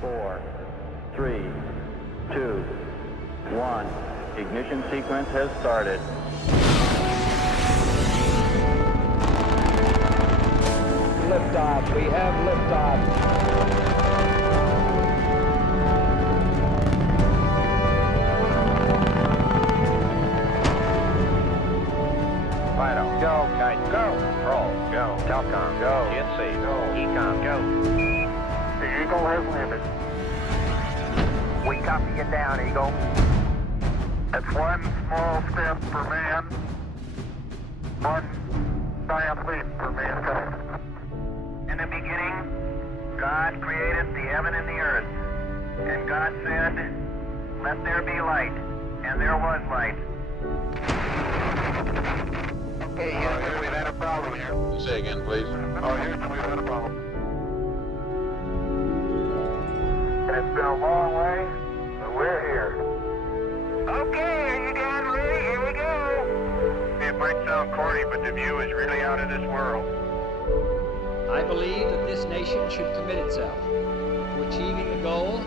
4, 3, 2, 1. Ignition sequence has started. Liftoff. We have liftoff. Fido, go. Kite, go. Roll, go. Telcom, go. GNC, go. Ecom, go. The Eagle has landed. We copy you down, Eagle. It's one small step for man, one giant leap for mankind. In the beginning, God created the heaven and the earth. And God said, let there be light. And there was light. Okay, Houston, we've had a problem here. Say again, please. Oh, Houston, we've had a problem. And it's been a long way, but we're here. Okay, are you guys ready? Here we go. It might sound corny, but the view is really out of this world. I believe that this nation should commit itself to achieving a goal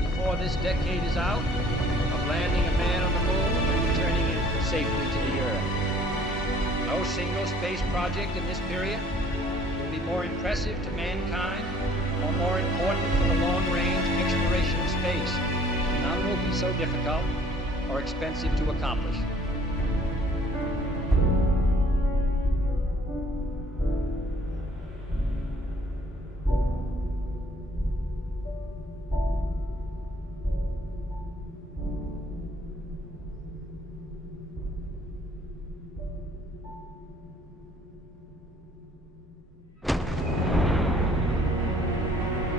before this decade is out of landing a man on the moon and returning it safely to the Earth. No single space project in this period will be more impressive to mankind or more important for the long-range exploration of space. None will be so difficult or expensive to accomplish.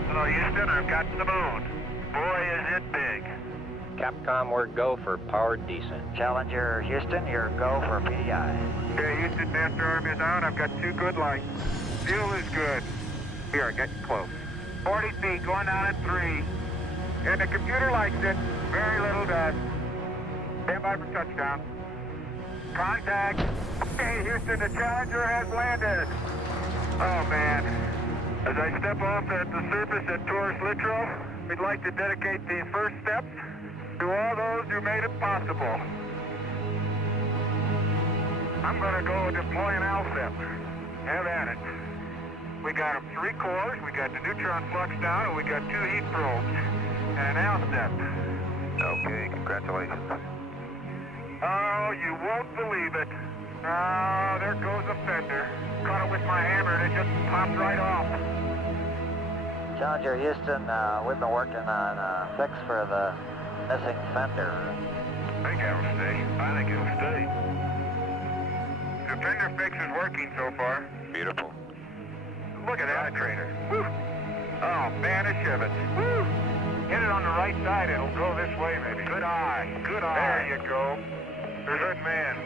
Hello, Houston, I've got to the moon. Boy, is it big. Capcom, we're go for powered descent. Challenger, Houston, you're go for PI. Okay, Houston, master arm is on. I've got 2 good lights. Fuel is good. We are getting close. 40 feet, going down at 3. And the computer likes it. Very little dust. Stand by for touchdown. Contact. Okay, Houston, the Challenger has landed. Oh, man. As I step off at the surface at Taurus Littrow, we'd like to dedicate these first steps to all those who made it possible. I'm going to go deploy an ALSEP. Have at it. We got 3 cores, we got the neutron flux down, and we got 2 heat probes, and an ALSEP. Okay, congratulations. Oh, you won't believe it. Oh, there goes a fender. Caught it with my hammer, and it just popped right off. Challenger, Houston, we've been working on a fix for the missing fender. I think it'll stay. I think it'll stay. The fender fix is working so far. Beautiful. Look at that trainer. Woo. Oh, man, it shivets. Woo. Hit it on the right side, it'll go this way, maybe. Good eye. Good eye. There you go. There's good man.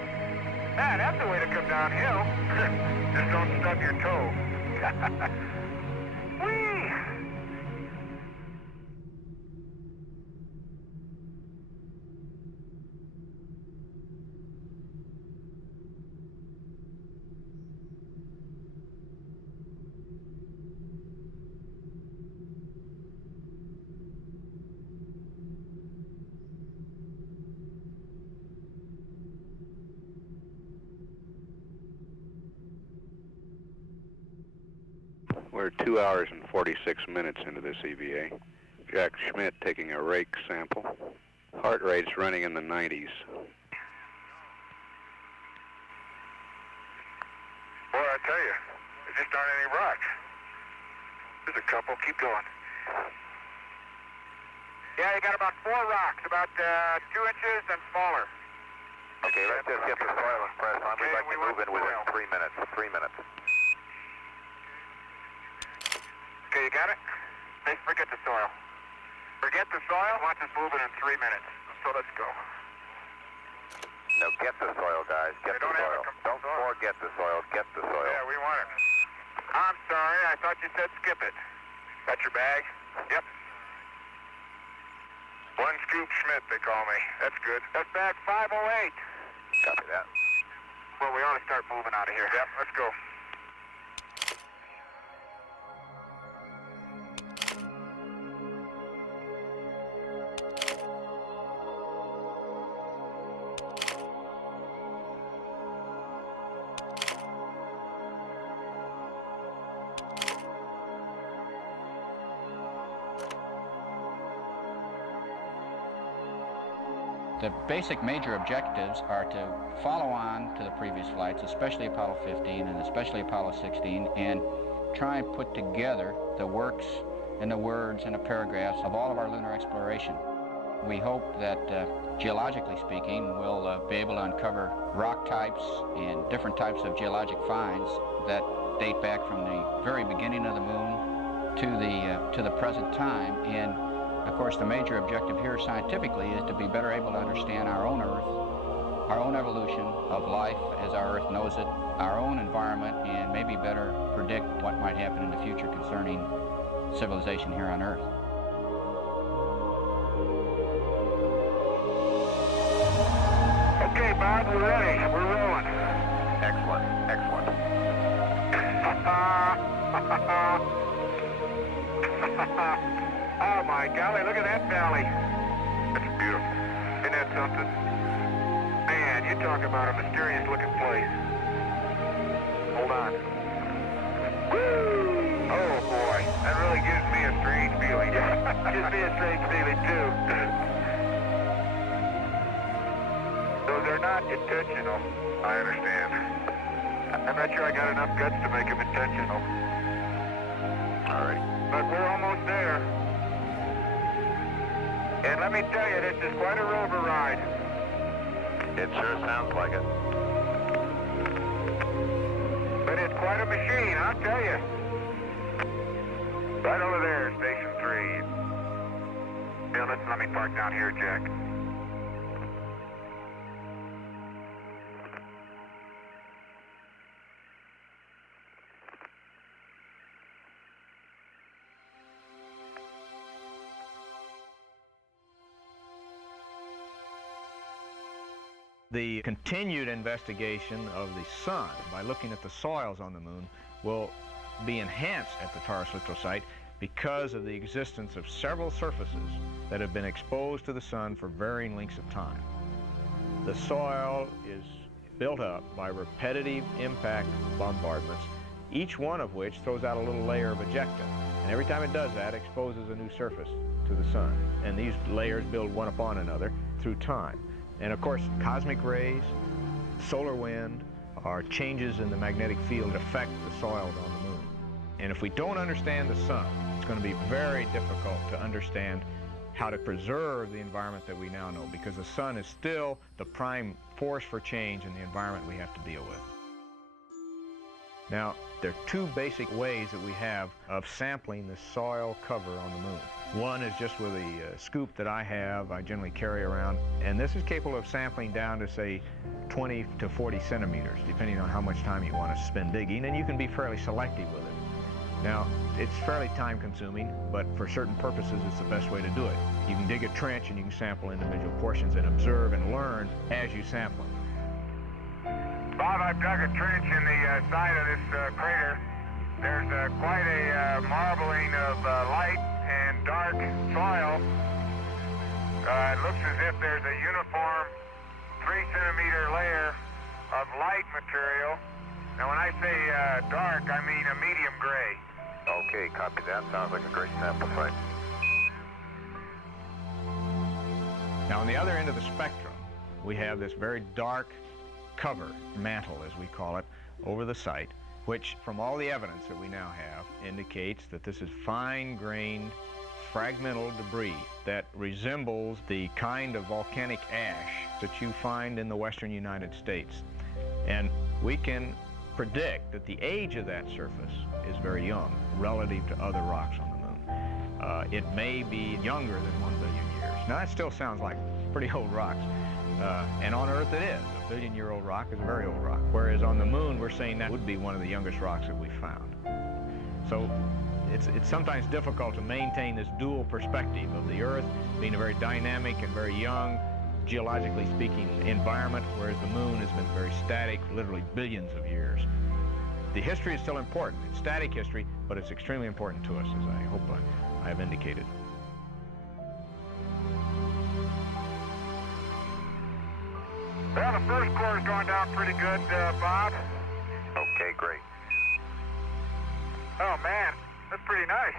Man, that's the way to come downhill. Just don't stub your toe. Whee! We're 2 hours and 46 minutes into this EVA. Jack Schmidt taking a rake sample. Heart rate's running in the 90s. Boy, I tell you, there just aren't any rocks. There's a couple. Keep going. Yeah, you got about 4 rocks, about 2 inches and smaller. Okay, let's just get the soil and press on. Okay, We'd like we to move want in within soil. 3 minutes. 3 minutes. Okay, you got it? Hey, forget the soil. Forget the soil? I want this moving in 3 minutes. So let's go. No, get the soil, guys. Get the They don't have soil. it. Don't forget the soil. Get the soil. Yeah, we want it. I'm sorry. I thought you said skip it. Got your bag? Yep. One Scoop Schmidt, they call me. That's good. That's bag 508. Copy that. Well, we ought to start moving out of here. Yep, let's go. The basic major objectives are to follow on to the previous flights, especially Apollo 15 and especially Apollo 16, and try and put together the works and the words and the paragraphs of all of our lunar exploration. We hope that, geologically speaking, we'll be able to uncover rock types and different types of geologic finds that date back from the very beginning of the moon to the present time. And of course, the major objective here scientifically is to be better able to understand our own Earth, our own evolution of life as our Earth knows it, our own environment, and maybe better predict what might happen in the future concerning civilization here on Earth. Okay, Bob, we're ready. We're rolling. Excellent, excellent. Oh my golly, look at that valley. That's beautiful. Isn't that something? Man, you talk about a mysterious looking place. Hold on. Woo! Oh boy, that really gives me a strange feeling. Gives me a strange feeling too. So they're not intentional. I understand. I'm not sure I got enough guts to make them intentional. All right. But we're almost there. And let me tell you, this is quite a rover ride. It sure sounds like it. But it's quite a machine, I'll tell you. Right over there, Station 3. Now, listen, let me park down here, Jack. The continued investigation of the sun by looking at the soils on the moon will be enhanced at the Taurus littoral site because of the existence of several surfaces that have been exposed to the sun for varying lengths of time. The soil is built up by repetitive impact bombardments, each one of which throws out a little layer of ejecta. And every time it does that, it exposes a new surface to the sun. And these layers build one upon another through time. And of course, cosmic rays, solar wind, are changes in the magnetic field that affect the soils on the moon. And if we don't understand the sun, it's going to be very difficult to understand how to preserve the environment that we now know, because the sun is still the prime force for change in the environment we have to deal with. Now, there are two basic ways that we have of sampling the soil cover on the moon. One is just with a scoop that I have, I generally carry around, and this is capable of sampling down to, say, 20 to 40 centimeters, depending on how much time you want to spend digging, and you can be fairly selective with it. Now, it's fairly time-consuming, but for certain purposes, it's the best way to do it. You can dig a trench and you can sample individual portions and observe and learn as you sample them. Bob, I've dug a trench in the side of this crater. There's quite a marbling of light and dark soil. It looks as if there's a uniform 3-centimeter layer of light material. Now, when I say dark, I mean a medium gray. Okay, copy that. Sounds like a great sample site. Now, on the other end of the spectrum, we have this very dark cover, mantle as we call it, over the site, which from all the evidence that we now have indicates that this is fine-grained fragmental debris that resembles the kind of volcanic ash that you find in the western United States. And we can predict that the age of that surface is very young relative to other rocks on the moon. It may be younger than 1 billion years. Now that still sounds like pretty old rocks. And on Earth it is. A billion-year-old rock is a very old rock. Whereas on the moon, we're saying that would be one of the youngest rocks that we've found. So it's sometimes difficult to maintain this dual perspective of the Earth being a very dynamic and very young, geologically speaking, environment, whereas the moon has been very static, literally billions of years. The history is still important. It's static history, but it's extremely important to us, as I hope I have indicated. Well, the first core is going down pretty good, Bob. Okay, great. Oh, man, that's pretty nice.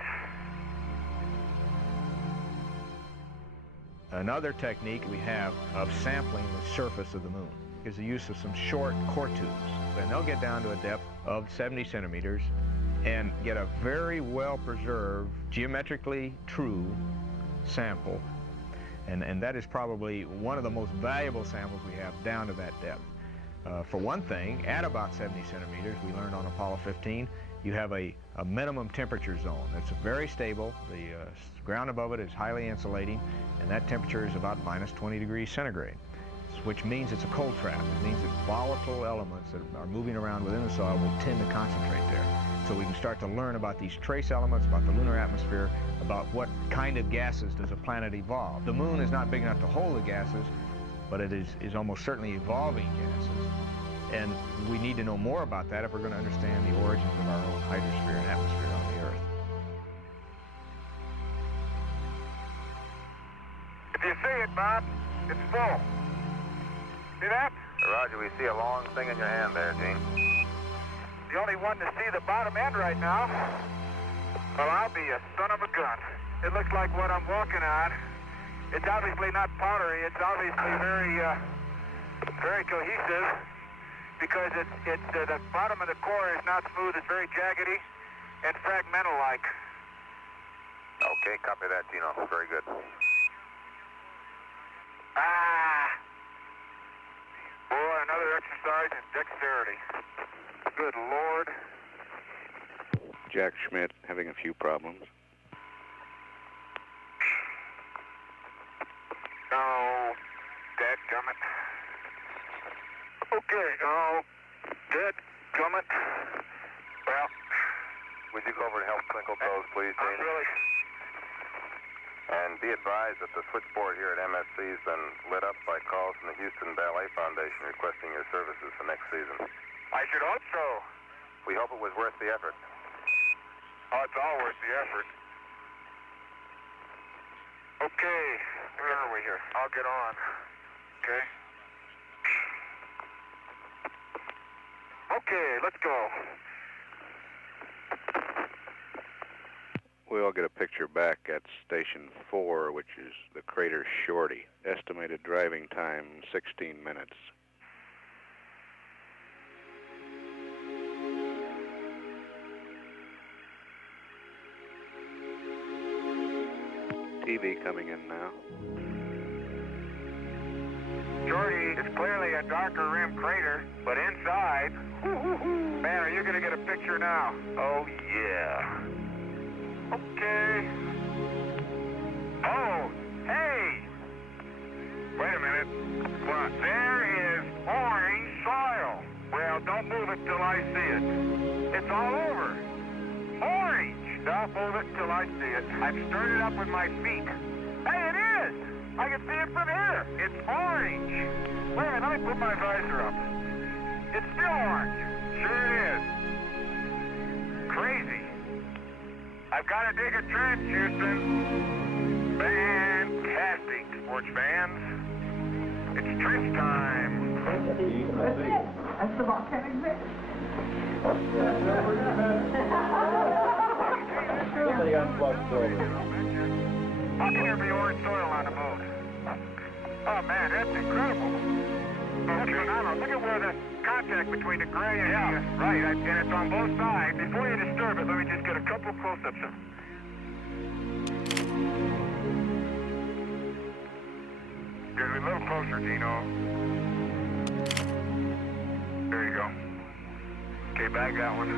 Another technique we have of sampling the surface of the moon is the use of some short core tubes. And they'll get down to a depth of 70 centimeters and get a very well-preserved, geometrically true sample. And that is probably one of the most valuable samples we have down to that depth. For one thing, at about 70 centimeters, we learned on Apollo 15, you have a minimum temperature zone. It's very stable. The ground above it is highly insulating, and that temperature is about minus 20 degrees centigrade, which means it's a cold trap. It means that volatile elements that are moving around within the soil will tend to concentrate there. So we can start to learn about these trace elements, about the lunar atmosphere, about what kind of gases does a planet evolve. The moon is not big enough to hold the gases, but it is almost certainly evolving gases. And we need to know more about that if we're going to understand the origins of our own hydrosphere and atmosphere on the Earth. If you see it, Bob, it's full. See that? Roger, we see a long thing in your hand there, Gene. The only one to see the bottom end right now. Well, I'll be a son of a gun. It looks like what I'm walking on. It's obviously not powdery. It's obviously very cohesive, because the bottom of the core is not smooth. It's very jaggedy and fragmental-like. Okay, copy that, Gino. Very good. Boy, another exercise in dexterity. Good Lord. Jack Schmidt having a few problems. Oh, dadgummit. Okay, oh, dadgummit. Well, Would you go over and help twinkle toes, please, I'm Gene? really... And be advised that the switchboard here at MSC has been lit up by calls from the Houston Ballet Foundation requesting your services for next season. I should hope so. We hope it was worth the effort. Oh, it's all worth the effort. Okay, where are we here? I'll get on. Okay? Okay, let's go. We'll get a picture back at Station 4, which is the crater Shorty. Estimated driving time, 16 minutes. TV coming in now. Shorty is clearly a darker rim crater, but inside... Man, are you going to get a picture now? Oh, yeah. Okay. Oh, hey! Wait a minute. What? There is orange soil. Well, don't move it till I see it. It's all over. Orange. Don't move it till I see it. I've stirred it up with my feet. Hey, it is! I can see it from here. It's orange. Wait a minute, let me put my visor up. It's still orange. Sure it is. Crazy. I've got to dig a trench, Houston. Fantastic, sports fans. It's trench time. That's the volcanic vent. Somebody unplugged over. How can there be orange soil on the moon? Oh, man, that's incredible. That's phenomenal. Look at where the contact between the gray and the... Right, and it's on both sides. Before you disturb it, let me just get a couple close-ups of... Get a little closer, Gino. There you go. Okay, back that one.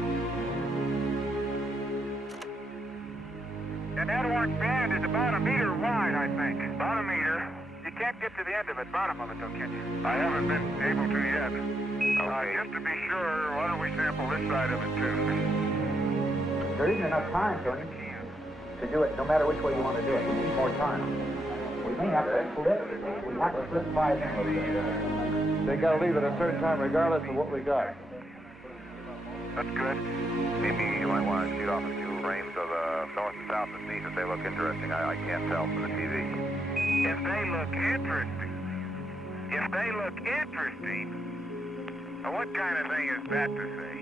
And that orange band is about a meter wide, I think. About a meter. You can't get to the end of it, bottom of it, though, can you? I haven't been able to yet. Just to be sure, why don't we sample this side of it, too? There isn't enough time, Tony, to do it, no matter which way you want to do it. We need more time. We may have to flip. We have to flip 5 in. They got to leave at a certain time regardless of what we got. That's good. Maybe you might want to shoot off a few frames of the north and south and see if they look interesting. I can't tell from the TV. If they look interesting. If they look interesting. Now, what kind of thing is that to say?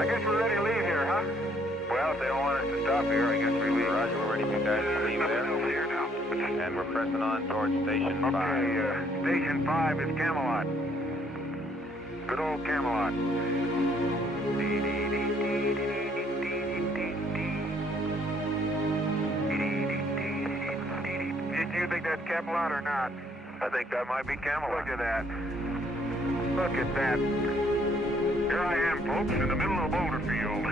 I guess we're ready to leave here, huh? Well, if they don't want us to stop here, I guess we leave. Roger, we're ready for you guys to leave there. Here now. And we're pressing on towards Station 5. Okay, Station 5 is Camelot. Good old Camelot. Do you think that's Camelot or not? I think that might be Camelot. Look at that. Look at that. Here I am, folks, in the middle of a boulder field.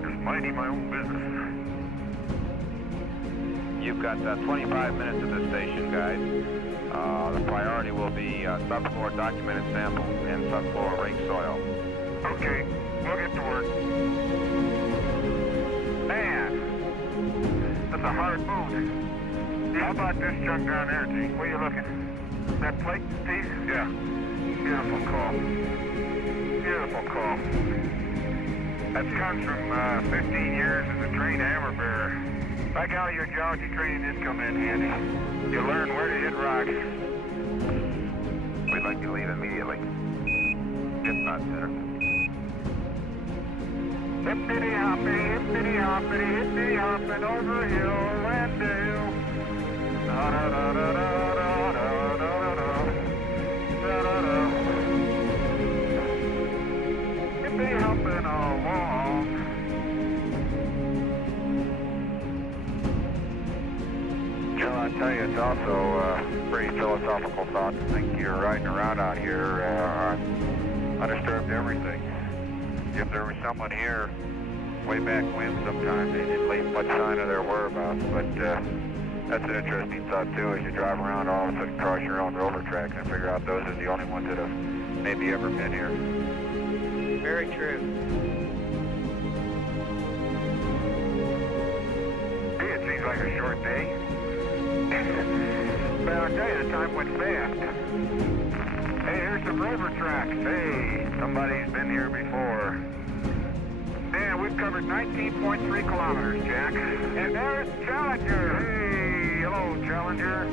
Just minding my own business. You've got 25 minutes at this station, guys. The priority will be subfloor documented samples and subfloor rake soil. Okay, we'll get to work. Man, that's a hard boot. How about this junk down there, G? Where you looking? That plate piece? Yeah. Beautiful call. Beautiful call. That comes from 15 years as a trained hammer bearer. Like how your geology training did come in handy. You learn where to hit rocks. We'd like you to leave immediately. If not sooner. Hippity-hoppity, hippity-hoppity, hippity-hopping over hill and dale. Da-da-da-da-da-da-da-da-da-da. Da-da-da. Hippity-hopping along. Joe, I tell you, it's also a pretty philosophical thought to think you're riding around out here on undisturbed everything. If there was someone here way back when sometime, they didn't leave much sign of their whereabouts, but that's an interesting thought too, as you drive around all of a sudden cross your own rover tracks and figure out those are the only ones that have maybe ever been here. Very true. Gee, it seems like a short day. But I'll tell you, the time went fast. Hey, here's some rover tracks. Hey, somebody's been here before. Yeah, we've covered 19.3 kilometers, Jack. And there's Challenger. Hey, hello, Challenger.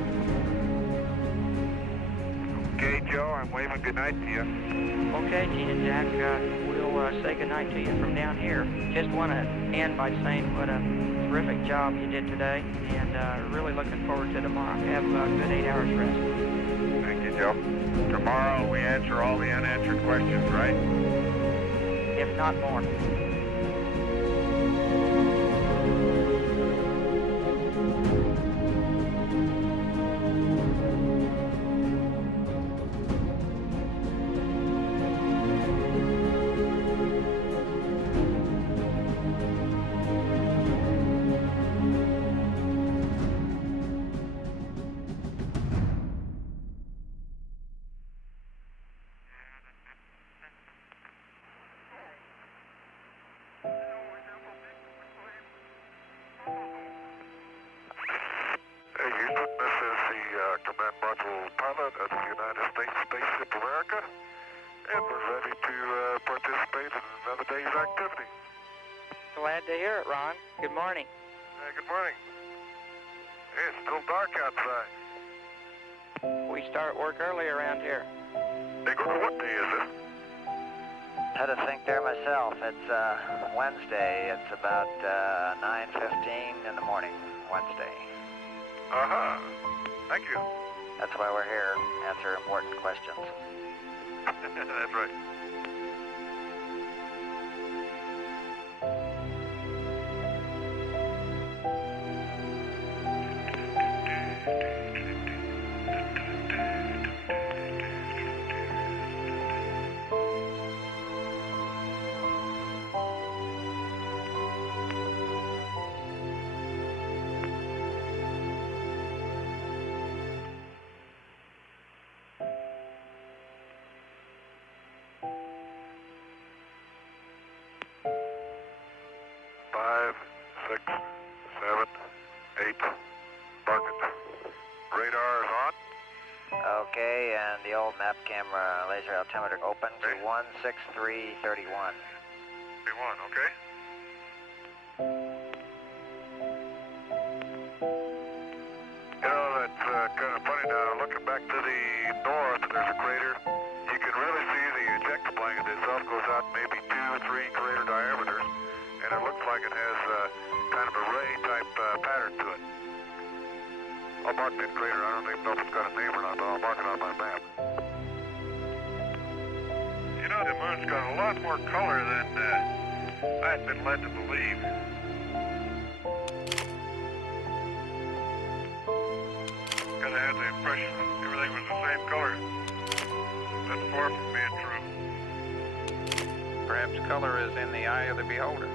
Okay, Joe, I'm waving goodnight to you. Okay, Gene and Jack, we'll say goodnight to you from down here. Just want to end by saying what a terrific job you did today, and really looking forward to tomorrow. Have a good 8 hours rest. Thank you, Joe. Tomorrow we answer all the unanswered questions, right? If not more. Hey, Houston, this is the command module pilot of the United States Spaceship America, and we're ready to participate in another day's activity. Glad to hear it, Ron. Good morning. Good morning. Hey, it's still dark outside. We start work early around here. Hey, what day is it? Had to think there myself. It's Wednesday. It's about 9:15 in the morning, Wednesday. Uh-huh. Thank you. That's why we're here, answer important questions. That's right. Okay, and the old map camera laser altimeter open to 16331. 31, okay. You know, that's kind of funny now. Looking back to the north, there's a crater. You can really see the ejecta blanket itself goes out maybe 2-3 like it has kind of a ray-type pattern to it. I'll mark that crater. I don't even know if it's got a name or not, but I'll mark it on my map. You know, the moon's got a lot more color than I've been led to believe. Because I had the impression everything was the same color. That's far from being true. Perhaps color is in the eye of the beholder.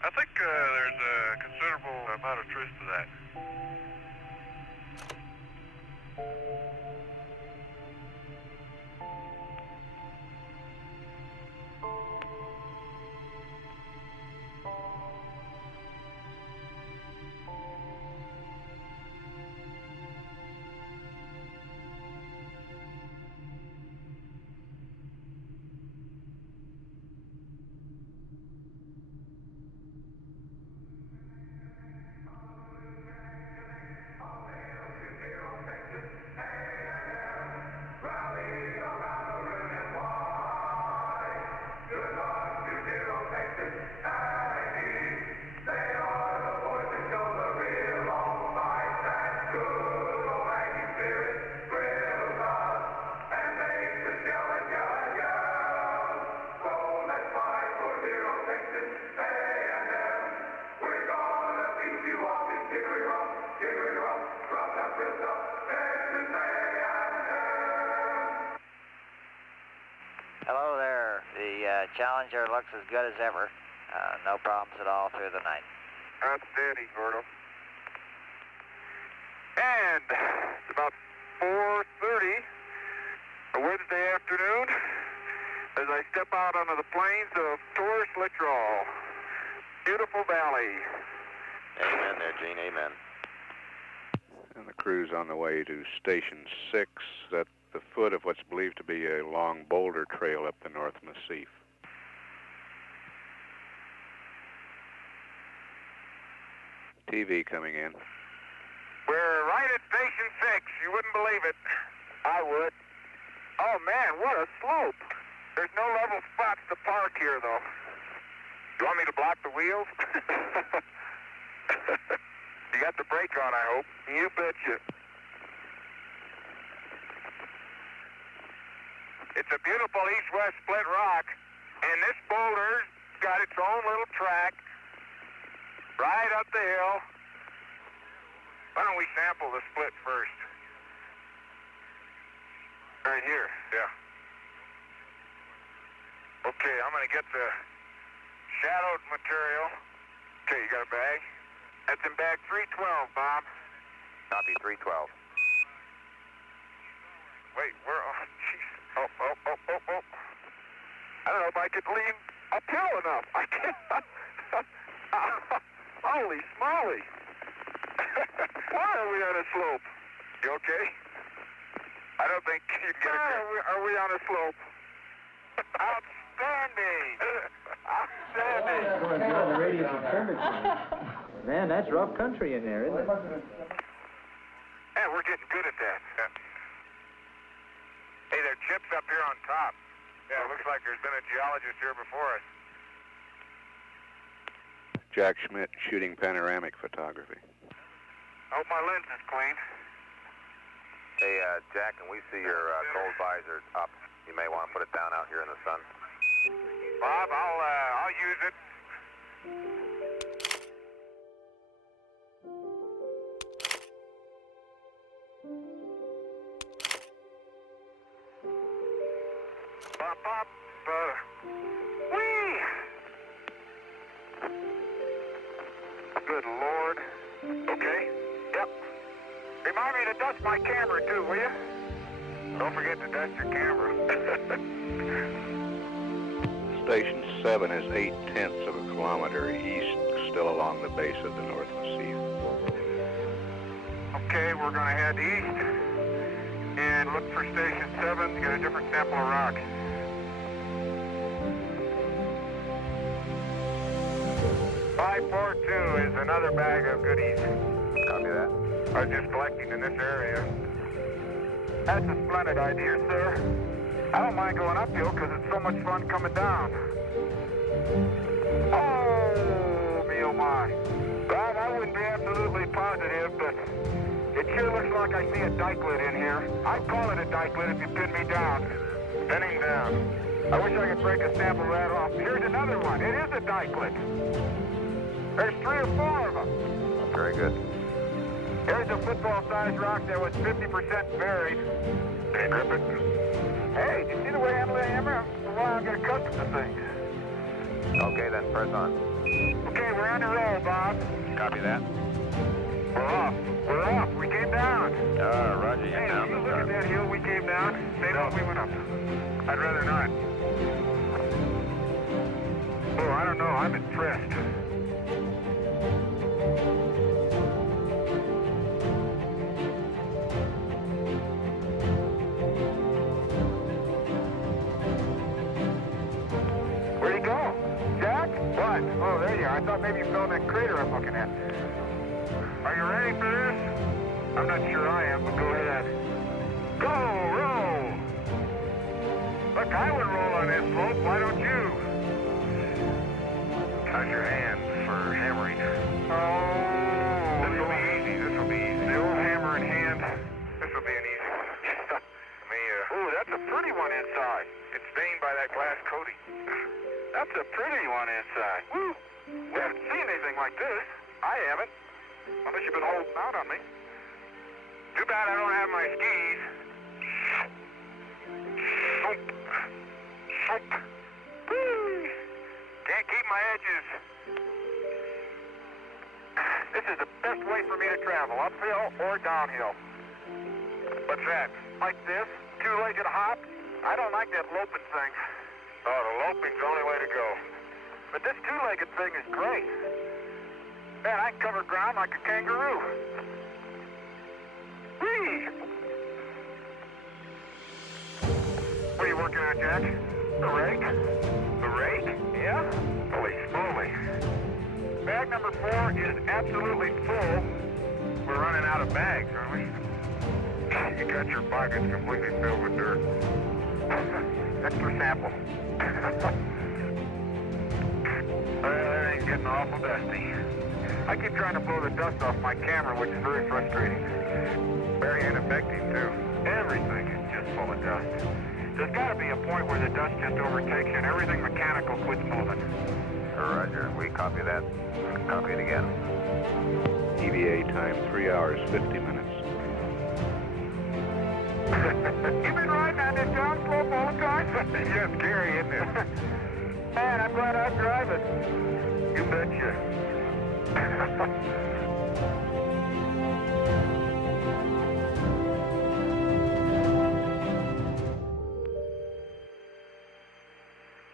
I think there's a considerable amount of truth to that. Hello there. The Challenger looks as good as ever. No problems at all through the night. Outstanding, Gordo. And it's about 4:30, a Wednesday afternoon, as I step out onto the plains of Torres Littoral. Beautiful valley. Amen there, Gene, amen. And the crew's on the way to Station 6 at the foot of what's believed to be a long boulder trail up the North Massif. TV coming in. We're right at Station 6. You wouldn't believe it. I would. Oh, man, what a slope. There's no level spots to park here, though. You want me to block the wheels? You got the brake on, I hope. You betcha. It's a beautiful east-west split rock, and this boulder's got its own little track right up the hill. Why don't we sample the split first? Right here, yeah. Okay, I'm going to get the shadowed material. Okay, you got a bag? That's in bag 312, Bob. Copy 312. Wait, where? Oh, jeez. Oh. I don't know if I could lean uphill enough. I can't. Holy smoly. Why are we on a slope? You okay? I don't think you can get it. Are we on a slope? Outstanding. Outstanding. The radius of curvature. Man, that's rough country in there, isn't it? Yeah, we're getting good at that. Yeah. Hey, there are chips up here on top. Yeah, it looks like there's been a geologist here before us. Jack Schmidt shooting panoramic photography. I hope my lens is clean. Hey, Jack, can we see your cold visor up? You may want to put it down out here in the sun. Bob, I'll use it. Bop, whee! Good Lord. Okay, yep. Remind me to dust my camera, too, will you? Don't forget to dust your camera. Station 7 is 0.8 of a kilometer east, still along the base of the North Massif. Okay, we're going to head east and look for Station 7 to get a different sample of rock. .542 is another bag of goodies. Copy that. I was just collecting in this area. That's a splendid idea, sir. I don't mind going uphill because it's so much fun coming down. Oh! Oh, me oh my. Bob, I wouldn't be absolutely positive, but it sure looks like I see a dikelet in here. I'd call it a dikelet if you pin me down. Pinning down. I wish I could break a sample right off. Here's another one. It is a dikelet. There's 3 or 4 of them. Very good. Here's a football-sized rock that was 50% buried. Can you grip it? Hey, did you see the way I handle the hammer? Well, I'm getting accustomed to things. Okay, then press on. Okay, we're on the roll, Bob. Copy that. We're off. We're off. We came down. Roger, you're Hey, down you the look at start. that hill we came down. Stayed off, we went up. I'd rather not. Oh, I don't know. I'm impressed. Where'd he go? Jack? What? Oh, there you are. I thought maybe you fell in that crater I'm looking at. Are you ready for this? I'm not sure I am, but go ahead. Go, roll! Look, I would roll on this slope. Why don't you? How's your hand for hammering? Oh, this will be easy. This will be easy. The old hammer in hand. This will be an easy one. Ooh, that's a pretty one inside. It's stained by that glass coating. That's a pretty one inside. Woo! We haven't seen anything like this. I haven't. Unless you've been holding out on me. Too bad I don't have my skis. Shoop. Shoop. Whee! Can't keep my edges. This is the best way for me to travel, uphill or downhill. What's that? Like this? Two-legged hop? I don't like that loping thing. Oh, the loping's the only way to go. But this two-legged thing is great. Man, I can cover ground like a kangaroo. Whee! What are you working on, Jack? The rake? The rake? Yeah? Holy smoly. Bag number 4 is absolutely full. We're running out of bags, aren't we? You got your pockets completely filled with dirt. Extra sample. Everything's getting awful dusty. I keep trying to blow the dust off my camera, which is very frustrating. Very ineffective, too. Everything is just full of dust. There's got to be a point where the dust just overtakes you and everything mechanical quits moving. Roger, we copy that. Copy it again. EVA time 3 hours, 50 minutes. You've been riding on this down slope all the time? Yeah, scary, isn't it? Man, I'm glad I drive it. You betcha.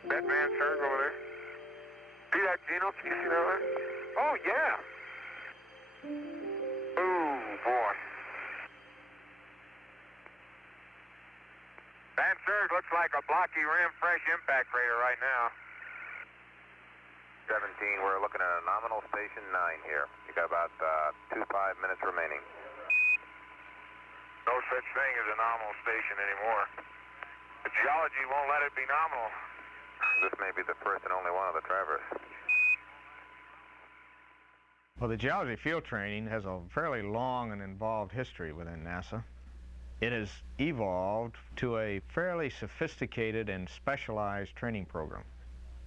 That Van Serg over there? See that Gino? Can you see that one? Oh, yeah. Oh, boy. Van Serg looks like a blocky rim fresh impact crater right now. 17, we're looking at a nominal station 9 here. You got about 5 minutes remaining. No such thing as a nominal station anymore. The geology won't let it be nominal. This may be the first and only one of the traverse. Well, the geology field training has a fairly long and involved history within NASA. It has evolved to a fairly sophisticated and specialized training program.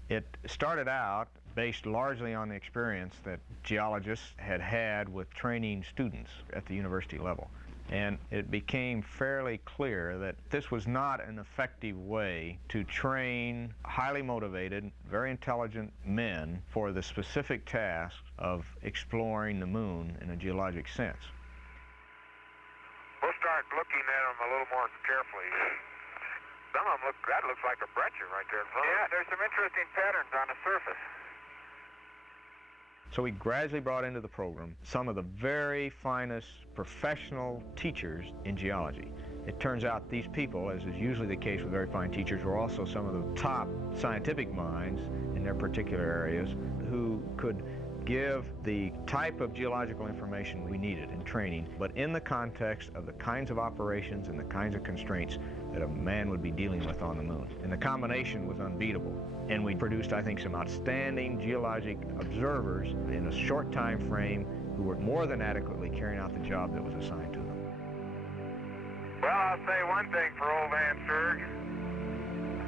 It started out based largely on the experience that geologists had had with training students at the university level. And it became fairly clear that this was not an effective way to train highly motivated, very intelligent men for the specific task of exploring the moon in a geologic sense. We'll start looking at them a little more carefully. Some of them that looks like a breccia right there in front. Yeah, there's some interesting patterns on the surface. So we gradually brought into the program some of the very finest professional teachers in geology. It turns out these people, as is usually the case with very fine teachers, were also some of the top scientific minds in their particular areas who could give the type of geological information we needed in training, but in the context of the kinds of operations and the kinds of constraints that a man would be dealing with on the moon. And the combination was unbeatable. And we produced, I think, some outstanding geologic observers in a short time frame who were more than adequately carrying out the job that was assigned to them. Well, I'll say one thing for old Van Serg.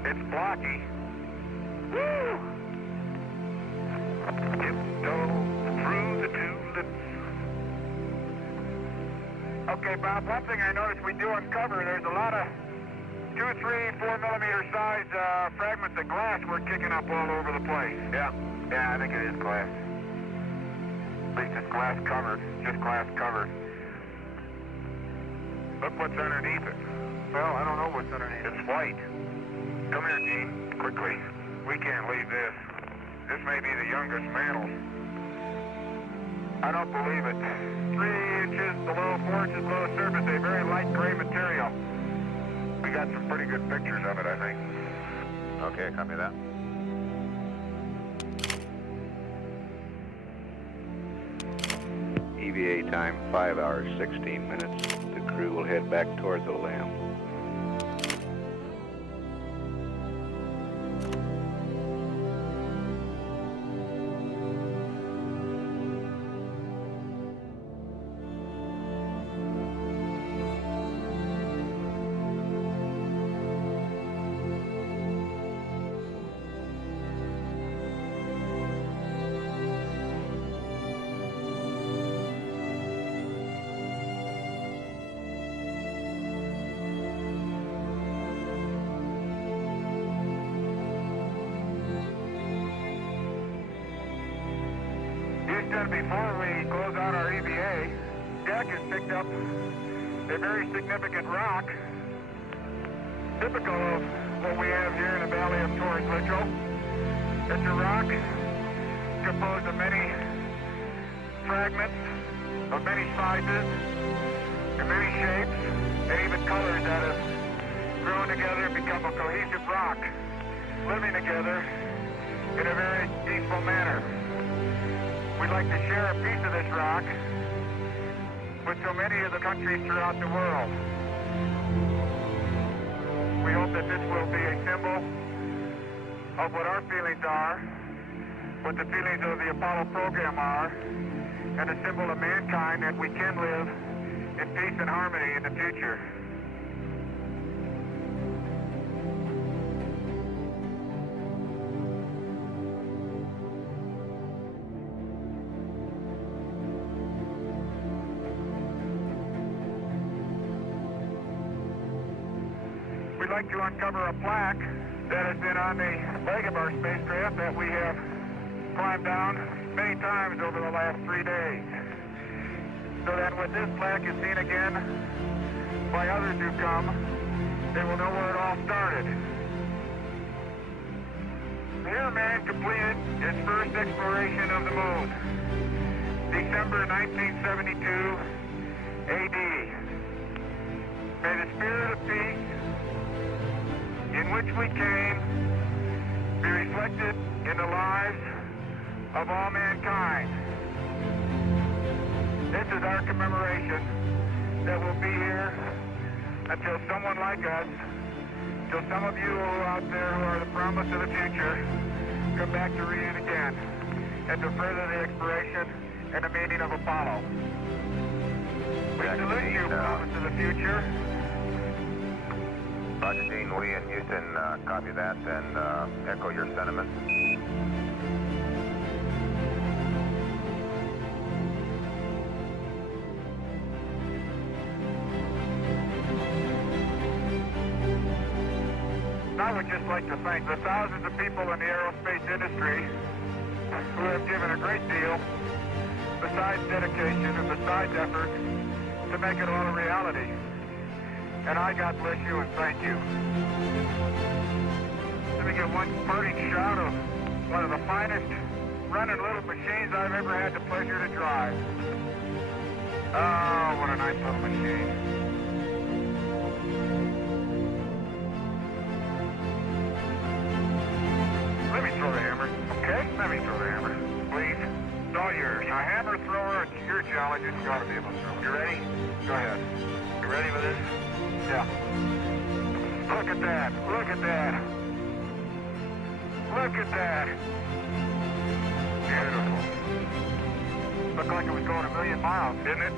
It's blocky. Woo! Tiptoe through the tulips. Okay, Bob, one thing I noticed we do uncover, there's a lot of 2, 3, 4 millimeter size fragments of glass we're kicking up all over the place. Yeah, I think it is glass. At least it's glass covered, just glass covered. Look what's underneath it. Well, I don't know what's underneath. It's white. Come here, Gene, quickly. We can't leave this. This may be the youngest mantle. I don't believe it. 3 inches below, 4 inches below the surface, a very light gray material. We got some pretty good pictures of it, I think. Okay, copy that. EVA time 5 hours 16 minutes. The crew will head back toward the LAM. Before we close out our EVA, Jack has picked up a very significant rock, typical of what we have here in the valley of Torres Litchell. It's a rock composed of many fragments, of many sizes, and many shapes, and even colors that have grown together and become a cohesive rock, living together in a very peaceful manner. We'd like to share a piece of this rock with so many of the countries throughout the world. We hope that this will be a symbol of what our feelings are, what the feelings of the Apollo program are, and a symbol of mankind that we can live in peace and harmony in the future. We'd like to uncover a plaque that has been on the leg of our spacecraft that we have climbed down many times over the last 3 days. So that when this plaque is seen again by others who come, they will know where it all started. Here man completed his first exploration of the moon, December 1972 AD. May the spirit of peace in which we came be reflected in the lives of all mankind. This is our commemoration that will be here until someone like us, till some of you out there who are the promise of the future, come back to read it again and to further the exploration and the meaning of Apollo. We salute you, promise of the future. Roger, Dean, we in Houston copy that and echo your sentiments. I would just like to thank the thousands of people in the aerospace industry who have given a great deal, besides dedication and besides effort, to make it all a reality. And I God bless you and thank you. Let me get one parting shot of one of the finest running little machines I've ever had the pleasure to drive. Oh, what a nice little machine. Let me throw the hammer, okay? Let me throw the hammer, please. It's all thrower. It's your challenge. You got to be able to throw. You ready? Go ahead. You ready with this? Yeah. Look at that. Look at that. Look at that. Beautiful. Looked like it was going a million miles, didn't it?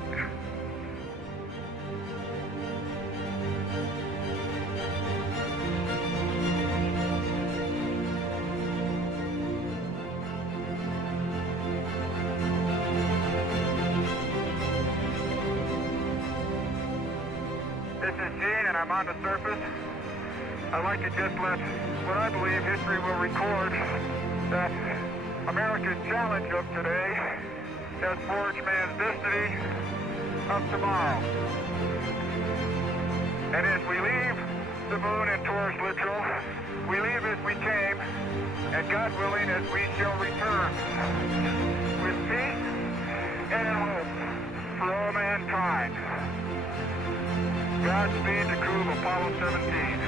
This is Gene, and I'm on the surface. I'd like to just let what I believe history will record that America's challenge of today has forged man's destiny of tomorrow. And as we leave the moon and Taurus Littrell, we leave as we came, and God willing, as we shall return, with peace and hope for all mankind. Godspeed to crew of Apollo 17.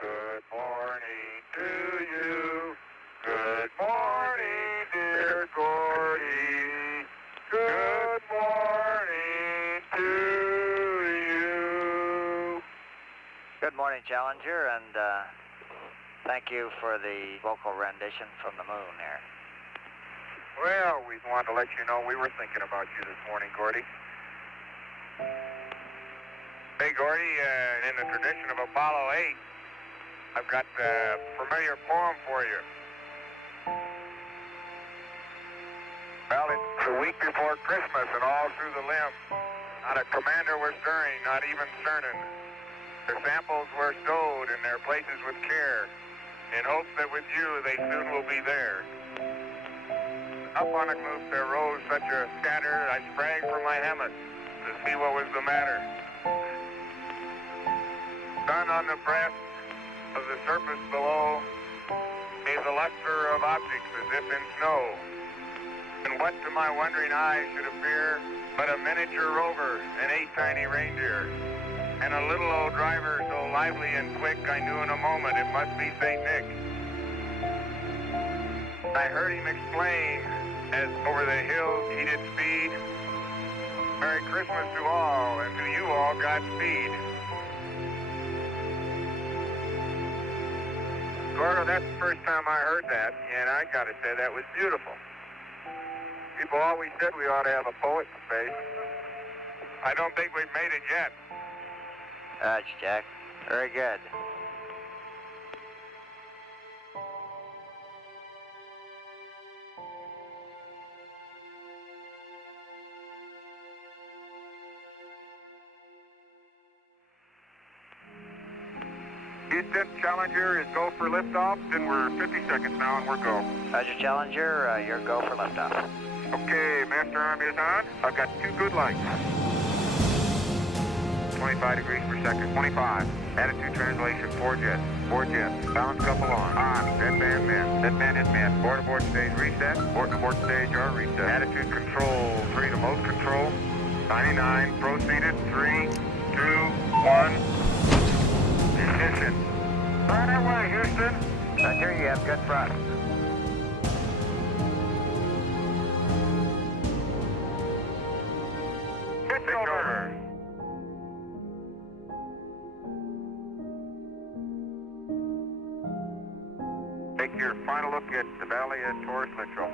Good morning to you. Good morning, dear Gordy. Good morning to you. Good morning, Challenger, and thank you for the vocal rendition from the moon there. Well, we wanted to let you know we were thinking about you this morning, Gordy. Hey, Gordy, in the tradition of Apollo 8, I've got a familiar poem for you. Well, it's the week before Christmas, and all through the limb, not a commander was stirring, not even certain. Their samples were stowed in their places with care, in hopes that with you they soon will be there. Up on a roof there rose such a scatter, I sprang from my hammock to see what was the matter. Sun on the breast of the surface below gave the luster of objects as if in snow. And what to my wondering eyes should appear but a miniature rover and 8 tiny reindeer. And a little old driver so lively and quick I knew in a moment it must be St. Nick. I heard him explain as over the hills he did speed. Merry Christmas to all, and to you all Godspeed. Gordo, that's the first time I heard that, and I gotta say that was beautiful. People always said we ought to have a poet in space. I don't think we've made it yet. That's Jack. Very good. Houston, Challenger is go for liftoff, and we're 50 seconds now, and we're go. Roger, Challenger, you're go for liftoff. Okay, master arm is on. I've got 2 good lights. 25 degrees per second, 25. Attitude translation, 4 jets. 4 jets. Balance couple on. Deadband men. Deadband is men. Board aboard stage reset. Board aboard stage are reset. Attitude control, 3 to most control. 99, proceeded, 3, 2, 1. Ignition. Right away, Houston. Roger, you have good thrust. Pitch over. Take your final look at the valley at Taurus Littrell.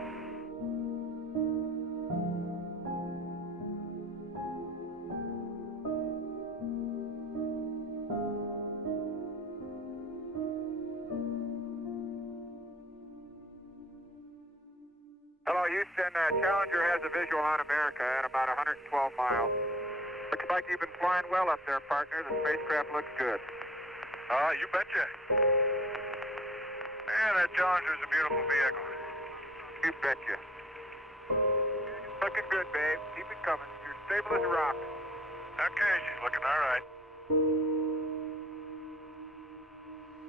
Hello, Houston. Challenger has a visual on America at about 112 miles. Looks like you've been flying well up there, partner. The spacecraft looks good. Oh, you betcha. Man, that Challenger's a beautiful vehicle. You betcha. Looking good, babe. Keep it coming. You're stable as a rock. Okay, she's looking all right.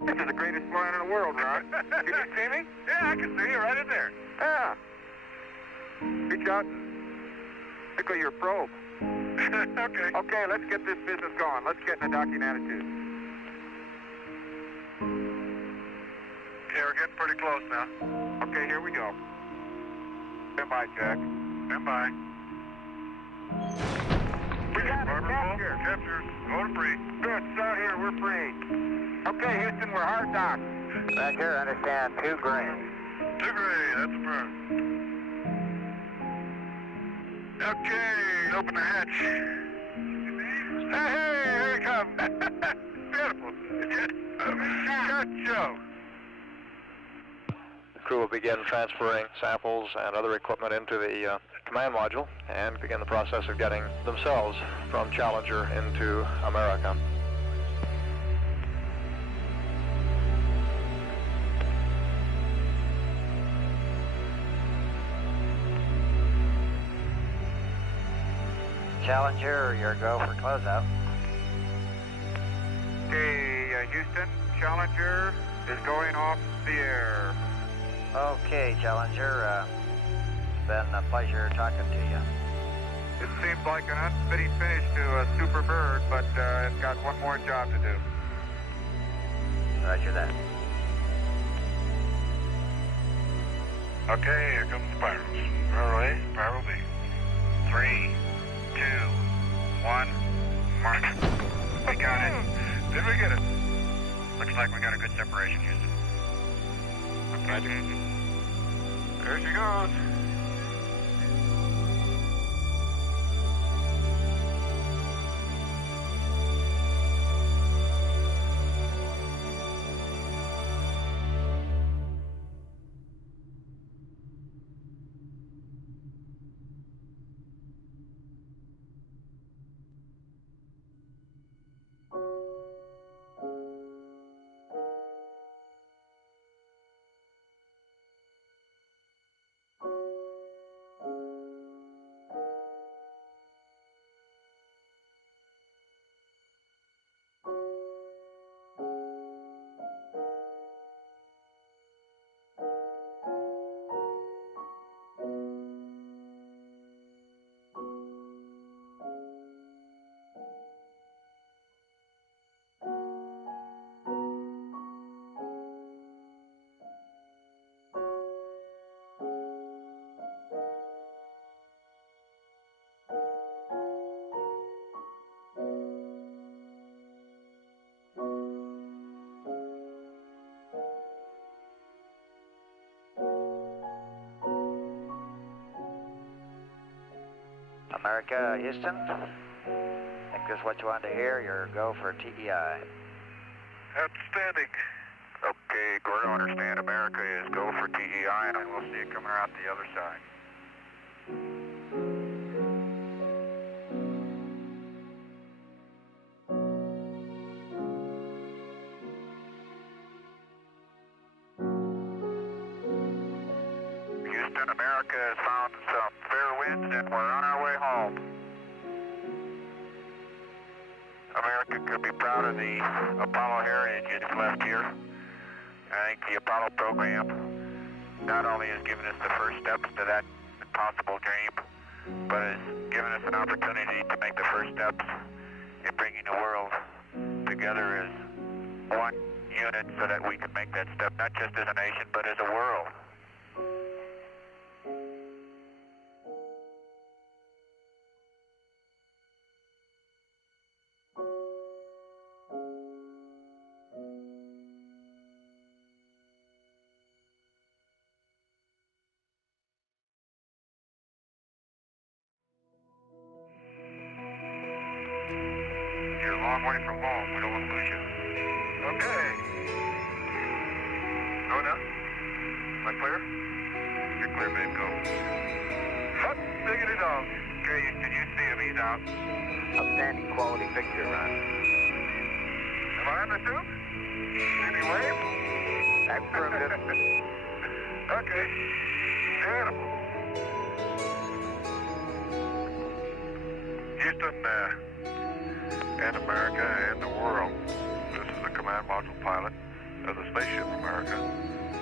This is the greatest flying in the world, Ron. Can you see me? Yeah, I can see you right in there. Yeah. Reach out and tickle your probe. Okay. Okay, let's get this business going. Let's get in a docking attitude. Okay, we're getting pretty close now. Okay, here we go. Stand by, Jack. Stand by. We got it. Capture. Capture. Go to free. Good. Start here. We're free. Okay, Houston, we're hard docked. Roger, understand. 2 green. 2 gray, that's affirmed. Okay, open the hatch. Hey, here it comes. Beautiful. Good show. The crew will begin transferring samples and other equipment into the command module and begin the process of getting themselves from Challenger into America. Challenger, your go for closeout. Okay, Houston, Challenger is going off the air. Okay, Challenger, it's been a pleasure talking to you. It seems like an unfitting finish to a Super Bird, but it's got one more job to do. Roger that. Okay, here comes the spirals. Spiral A, spiral B. 3, 2, 1, mark. We got it. Did we get it? Looks like we got a good separation, Houston. Okay. There she goes. America, Houston. Think this is what you wanted to hear? Your go for TEI. Outstanding. Okay, Gordo, understand. America is go for TEI, and we'll see it coming out the other side. Houston, America has found some fair winds, and we're on our way home. America could be proud of the Apollo heritage it's left here. I think the Apollo program not only has given us the first steps to that impossible dream, but has given us an opportunity to make the first steps in bringing the world together as one unit so that we can make that step, not just as a nation, but as a world. You're a long way from home. We don't want to lose you. Okay. Go now. Am I clear? You're clear, babe. Go. Hot diggity dog. Okay, Houston, you see him. He's out. Outstanding quality picture, Ron. Am I on the tube? Any wave? Affirmative. Okay. Beautiful. Houston, and America and the world. This is the command module pilot of the spaceship America,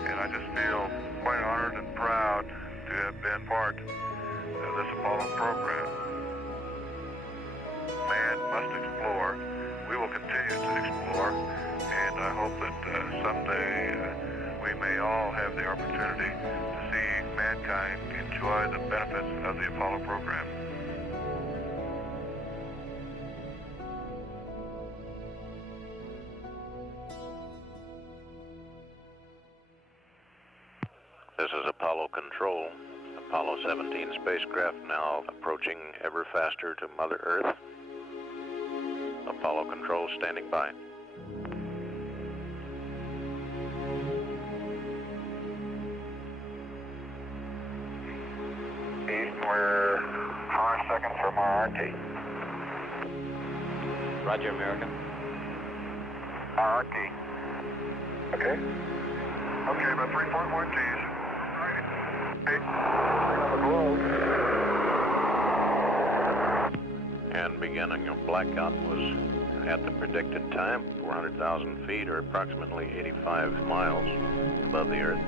and I just feel quite honored and proud to have been part of this Apollo program. man must explore. We will continue to explore, and I hope that someday we may all have the opportunity to see mankind enjoy the benefits of the Apollo program. This is Apollo Control. Apollo 17 spacecraft now approaching ever faster to Mother Earth. Apollo Control standing by. East, we're 5 seconds from our RT. Roger, American. RT. Okay. Okay, about 3.1 Gs. And beginning of blackout was at the predicted time, 400,000 feet or approximately 85 miles above the Earth.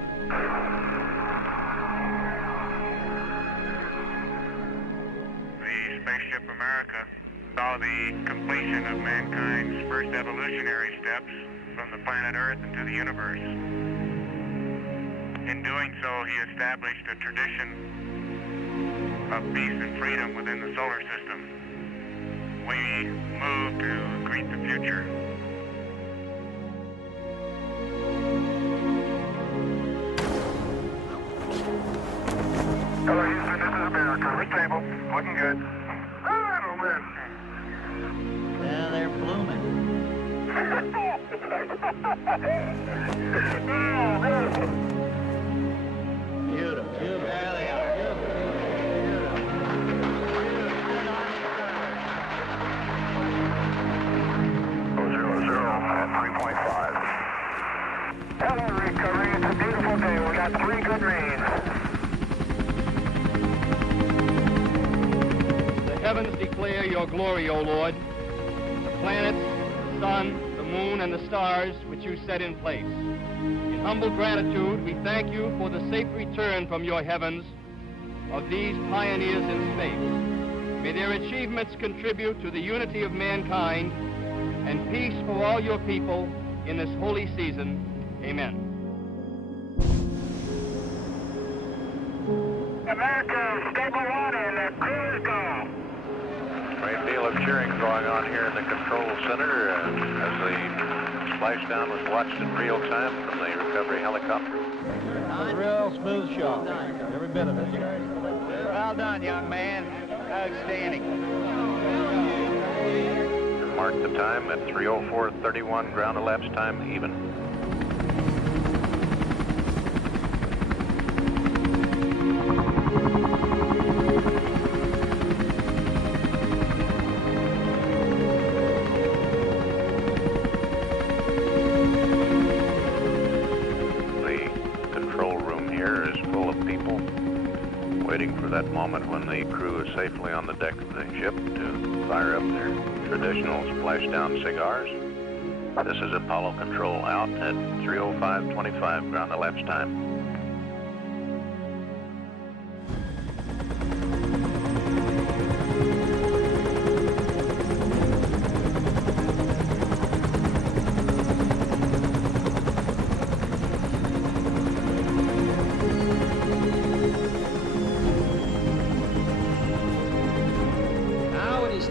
The Spaceship America saw the completion of mankind's first evolutionary steps from the planet Earth into the universe. In doing so, he established a tradition of peace and freedom within the solar system. We move to greet the future. Hello, Houston, this is America. We're stable. Looking good. Oh, man. Yeah, they're blooming. Beautiful. There they are. Hello, recovery. It's a beautiful day. We got 3 good rains. The heavens declare your glory, O Lord. The planets, the sun, the moon, and the stars which you set in place. In humble gratitude, we thank you for the safe return from your heavens of these pioneers in space. May their achievements contribute to the unity of mankind and peace for all your people in this holy season. Amen. America, stable 1 and cruise go. Great deal of cheering going on here in the control center as the splashdown was watched in real time from the recovery helicopter. A real smooth shot. Every bit of it. Well done, young man. Outstanding. Mark the time at 3:04:31, ground elapsed time even. The control room here is full of people waiting for that moment when the crew is safely on the deck of the ship to fire up their traditional splashdown cigars. This is Apollo Control out at 3:05:25, ground elapsed time.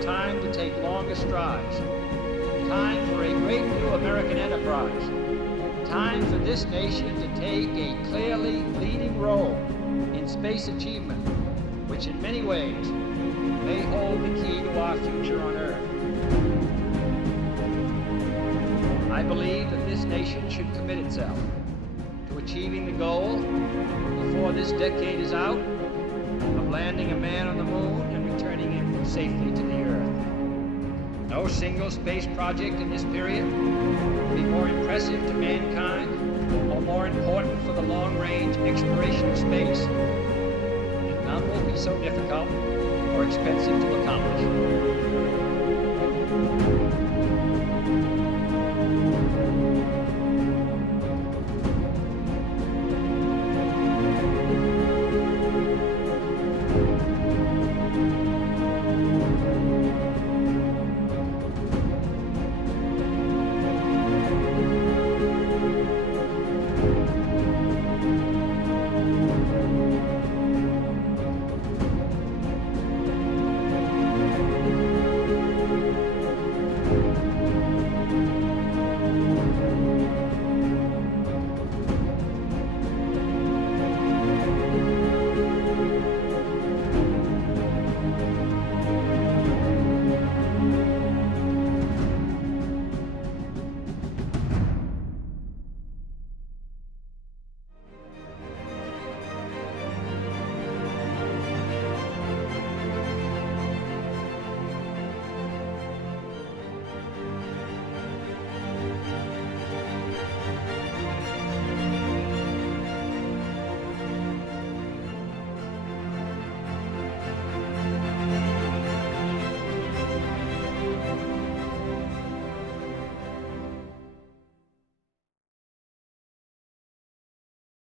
Time to take longer strides. Time for a great new American enterprise. Time for this nation to take a clearly leading role in space achievement, which in many ways may hold the key to our future on Earth. I believe that this nation should commit itself to achieving the goal, before this decade is out, of landing a man on the moon and returning him safely to the Earth. No single space project in this period will be more impressive to mankind or more important for the long-range exploration of space, and none will be so difficult or expensive to accomplish.